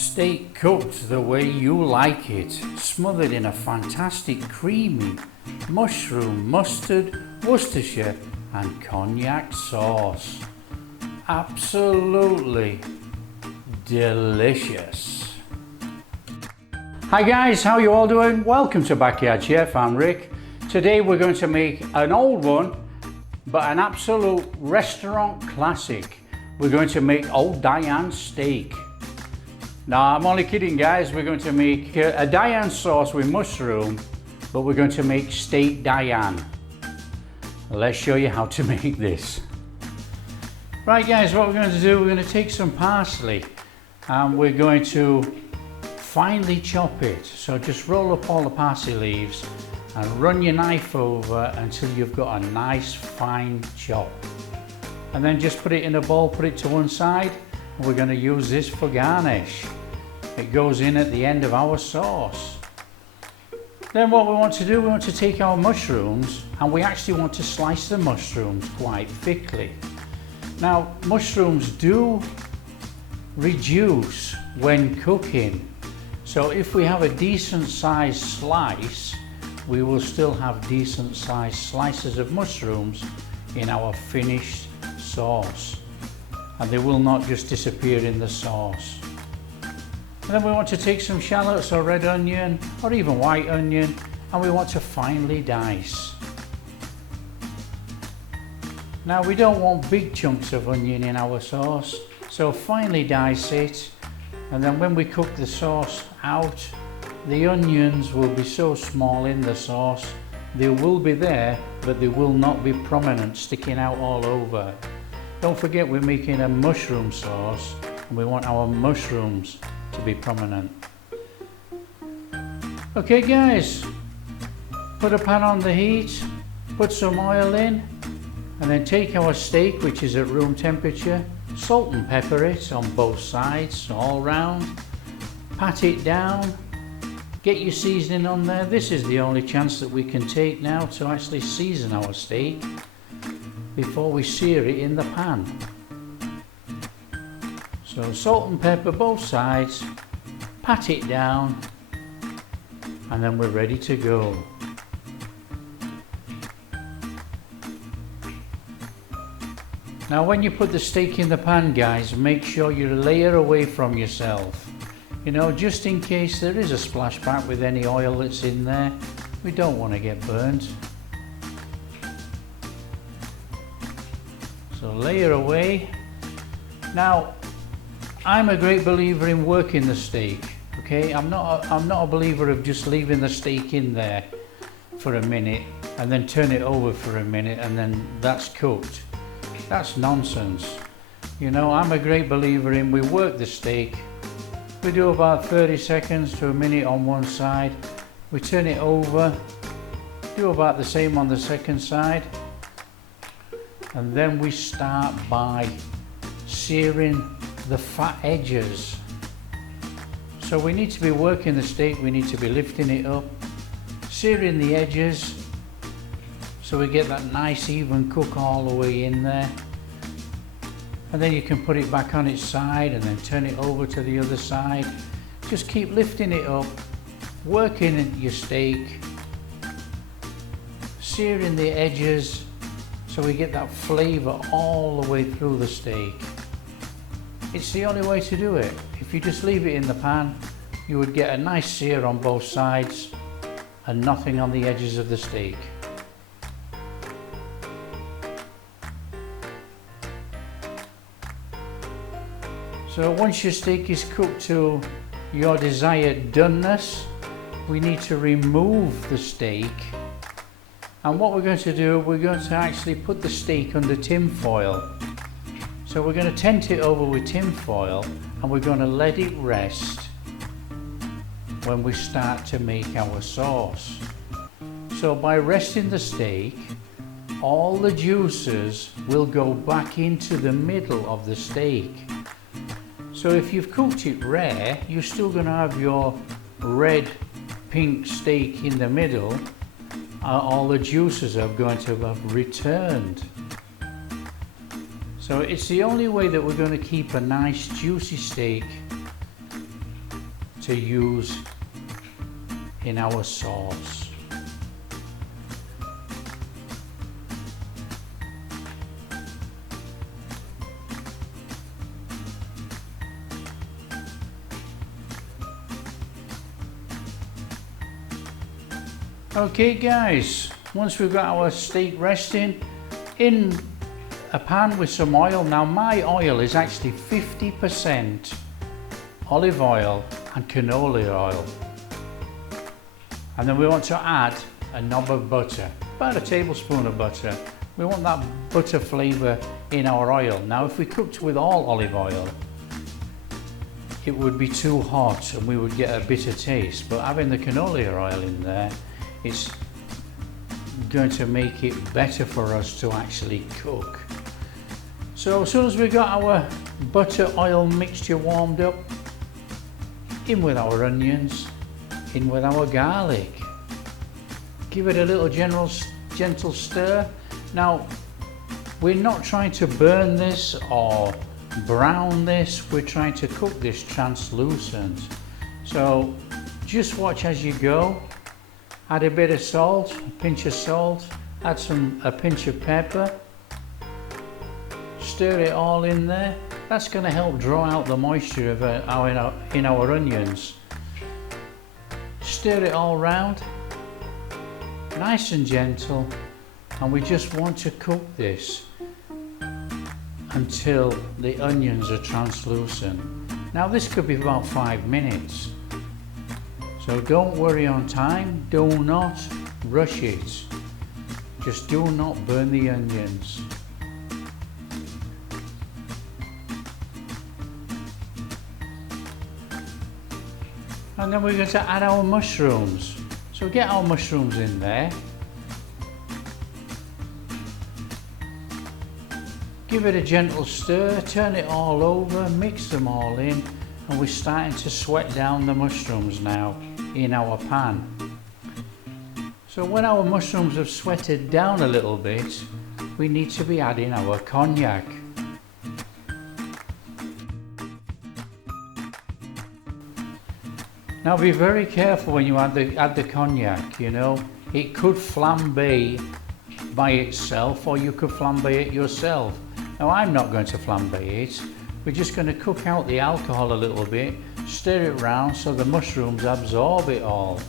Steak cooked the way you like it, smothered in a fantastic creamy mushroom, mustard, Worcestershire and cognac sauce. Absolutely delicious. Hi guys, how you all doing? Welcome to Backyard Chef, I'm Rick. Today we're going to make an old one, but an absolute restaurant classic. We're going to make Old Diane steak. Now, I'm only kidding guys, we're going to make a Diane sauce with mushroom, but we're going to make Steak Diane. Let's show you how to make this. Right guys, what we're going to do, we're going to take some parsley and we're going to finely chop it. So just roll up all the parsley leaves and run your knife over until you've got a nice fine chop. And then just put it in a bowl, put it to one side. We're going to use this for garnish. It goes in at the end of our sauce. Then what we want to do, we want to take our mushrooms and we actually want to slice the mushrooms quite thickly. Now, mushrooms do reduce when cooking. So if we have a decent sized slice, we will still have decent sized slices of mushrooms in our finished sauce. And they will not just disappear in the sauce. And then we want to take some shallots or red onion or even white onion and we want to finely dice. Now we don't want big chunks of onion in our sauce, so finely dice it, and then when we cook the sauce out, the onions will be so small in the sauce, they will be there but they will not be prominent, sticking out all over. Don't forget we're making a mushroom sauce and we want our mushrooms to be prominent. Okay guys, put a pan on the heat, put some oil in, and then take our steak, which is at room temperature, salt and pepper it on both sides, all round, pat it down, get your seasoning on there. This is the only chance that we can take now to actually season our steak before we sear it in the pan. So salt and pepper both sides, pat it down, and then we're ready to go. Now when you put the steak in the pan guys, make sure you layer away from yourself. You know, just in case there is a splashback with any oil that's in there, we don't want to get burnt. So layer away. Now, I'm a great believer in working the steak. Okay, I'm not a believer of just leaving the steak in there for a minute and then turn it over for a minute and then that's cooked. That's nonsense. You know, I'm a great believer in we work the steak. We do about 30 seconds to a minute on one side. We turn it over, do about the same on the second side. And then we start by searing the fat edges. So we need to be working the steak, we need to be lifting it up, searing the edges so we get that nice even cook all the way in there. And then you can put it back on its side and then turn it over to the other side. Just keep lifting it up, working your steak, searing the edges so we get that flavour all the way through the steak. It's the only way to do it. If you just leave it in the pan, you would get a nice sear on both sides and nothing on the edges of the steak. So once your steak is cooked to your desired doneness, we need to remove the steak. And what we're going to do, we're going to actually put the steak under tin foil. So we're going to tent it over with tin foil and we're going to let it rest when we start to make our sauce. So by resting the steak, all the juices will go back into the middle of the steak. So if you've cooked it rare, you're still going to have your red pink steak in the middle. All the juices are going to have returned. So it's the only way that we're going to keep a nice juicy steak to use in our sauce. Okay guys, once we've got our steak resting in a pan with some oil. Now my oil is actually 50% olive oil and canola oil. And then we want to add a knob of butter, about a tablespoon of butter. We want that butter flavour in our oil. Now if we cooked with all olive oil, it would be too hot and we would get a bitter taste. But having the canola oil in there, it's going to make it better for us to actually cook. So as soon as we got our butter oil mixture warmed up, in with our onions, in with our garlic. Give it a little gentle stir. Now we're not trying to burn this or brown this, we're trying to cook this translucent. So just watch as you go. Add a bit of salt, a pinch of salt, add a pinch of pepper. Stir it all in there. That's going to help draw out the moisture of in our onions. Stir it all round, nice and gentle, and we just want to cook this until the onions are translucent. Now this could be about 5 minutes. So don't worry on time, do not rush it. Just do not burn the onions. And then we're going to add our mushrooms. So get our mushrooms in there. Give it a gentle stir, turn it all over, mix them all in, and we're starting to sweat down the mushrooms now in our pan. So when our mushrooms have sweated down a little bit, we need to be adding our cognac. Now be very careful when you add the cognac, you know, it could flambe by itself or you could flambe it yourself. Now I'm not going to flambe it, we're just going to cook out the alcohol a little bit, stir it round so the mushrooms absorb it all.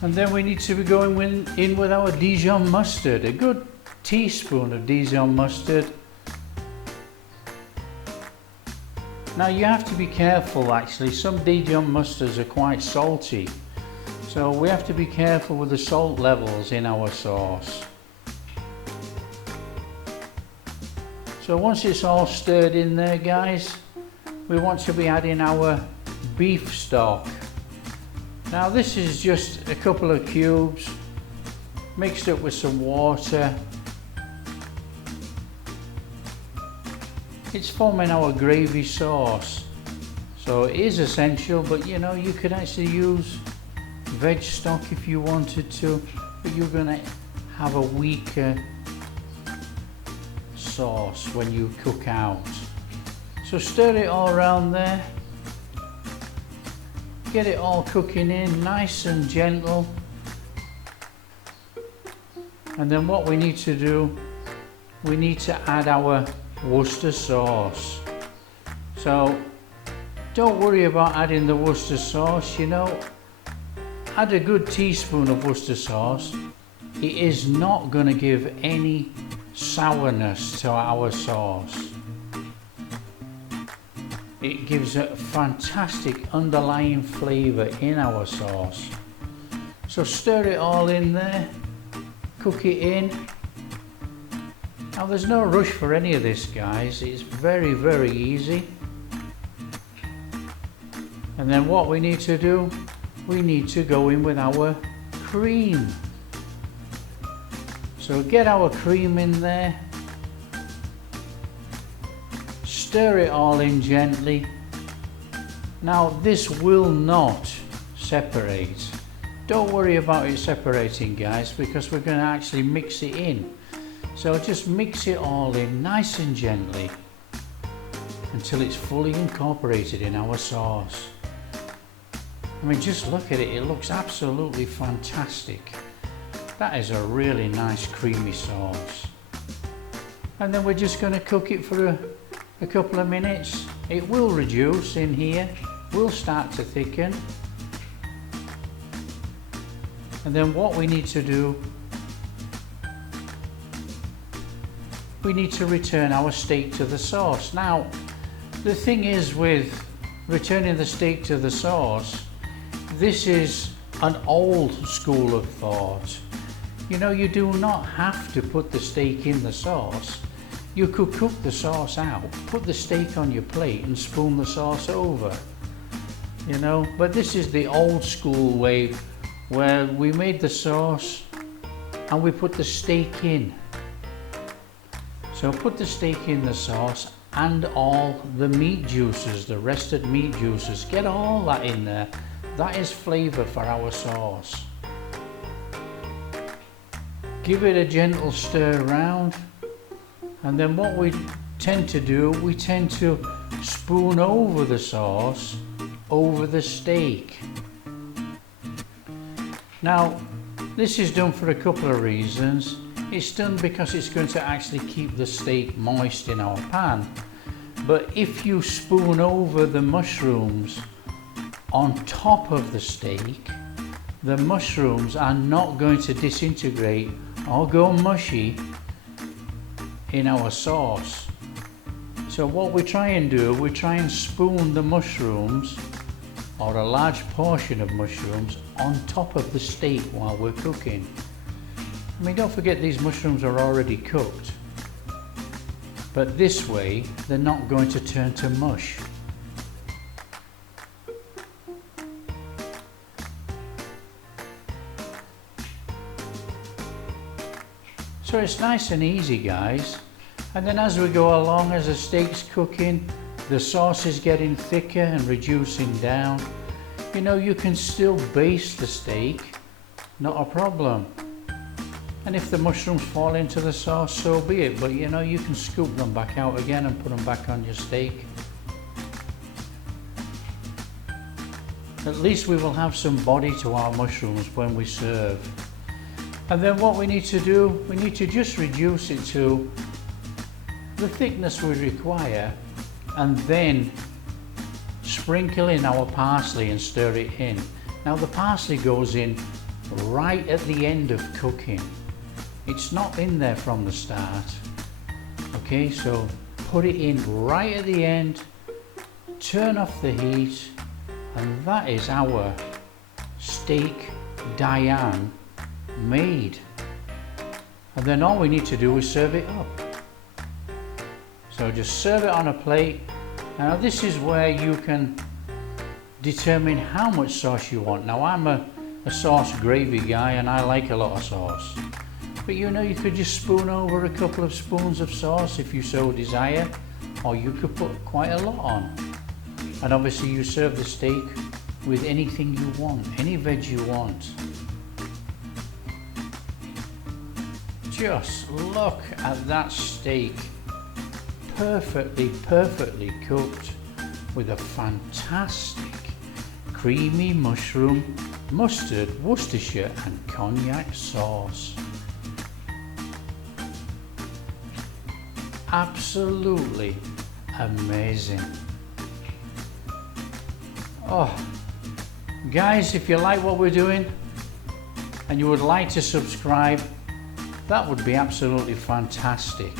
And then we need to be going in with our Dijon mustard, a good teaspoon of Dijon mustard. Now you have to be careful actually, some Dijon mustards are quite salty. So we have to be careful with the salt levels in our sauce. So once it's all stirred in there guys, we want to be adding our beef stock. Now this is just a couple of cubes mixed up with some water. It's forming our gravy sauce. So it is essential, but you know, you could actually use veg stock if you wanted to, but you're going to have a weaker sauce when you cook out. So stir it all around there. Get it all cooking in nice and gentle. And then what we need to do, we need to add our Worcester sauce. So don't worry about adding the Worcester sauce, you know, add a good teaspoon of Worcester sauce. It is not going to give any sourness to our sauce. It gives a fantastic underlying flavour in our sauce. So stir it all in there, cook it in. Now there's no rush for any of this guys, it's very, very easy. And then what we need to do, we need to go in with our cream. So get our cream in there. Stir it all in gently. Now this will not separate. Don't worry about it separating, guys, because we're going to actually mix it in. So just mix it all in nice and gently until it's fully incorporated in our sauce. I mean, just look at it, it looks absolutely fantastic. That is a really nice creamy sauce. And then we're just going to cook it for a couple of minutes. It will reduce in here, will start to thicken. And then what we need to do, we need to return our steak to the sauce. Now, the thing is with returning the steak to the sauce, this is an old school of thought. You know, you do not have to put the steak in the sauce. You could cook the sauce out, put the steak on your plate and spoon the sauce over. You know, but this is the old school way where we made the sauce and we put the steak in. So put the steak in the sauce and all the meat juices, the rested meat juices, get all that in there. That is flavour for our sauce. Give it a gentle stir around, and then what we tend to do, we tend to spoon over the sauce over the steak. Now, this is done for a couple of reasons. It's done because it's going to actually keep the steak moist in our pan. But if you spoon over the mushrooms on top of the steak, the mushrooms are not going to disintegrate or go mushy in our sauce. So what we try and do, we try and spoon the mushrooms or a large portion of mushrooms on top of the steak while we're cooking. I mean, don't forget these mushrooms are already cooked, but this way they're not going to turn to mush. So it's nice and easy, guys. And then as we go along, as the steak's cooking, the sauce is getting thicker and reducing down. You know, you can still baste the steak, not a problem. And if the mushrooms fall into the sauce, so be it. But you know, you can scoop them back out again and put them back on your steak. At least we will have some body to our mushrooms when we serve. And then what we need to do, we need to just reduce it to the thickness we require, and then sprinkle in our parsley and stir it in. Now the parsley goes in right at the end of cooking. It's not in there from the start. Okay, so put it in right at the end, turn off the heat, and that is our Steak Diane made. And then all we need to do is serve it up. So just serve it on a plate. Now this is where you can determine how much sauce you want. Now I'm a sauce gravy guy and I like a lot of sauce. But you know, you could just spoon over a couple of spoons of sauce if you so desire, or you could put quite a lot on. And obviously you serve the steak with anything you want, any veg you want. Just look at that steak. Perfectly cooked with a fantastic creamy mushroom, mustard, Worcestershire and cognac sauce. Absolutely amazing. Oh, guys, if you like what we're doing and you would like to subscribe, that would be absolutely fantastic.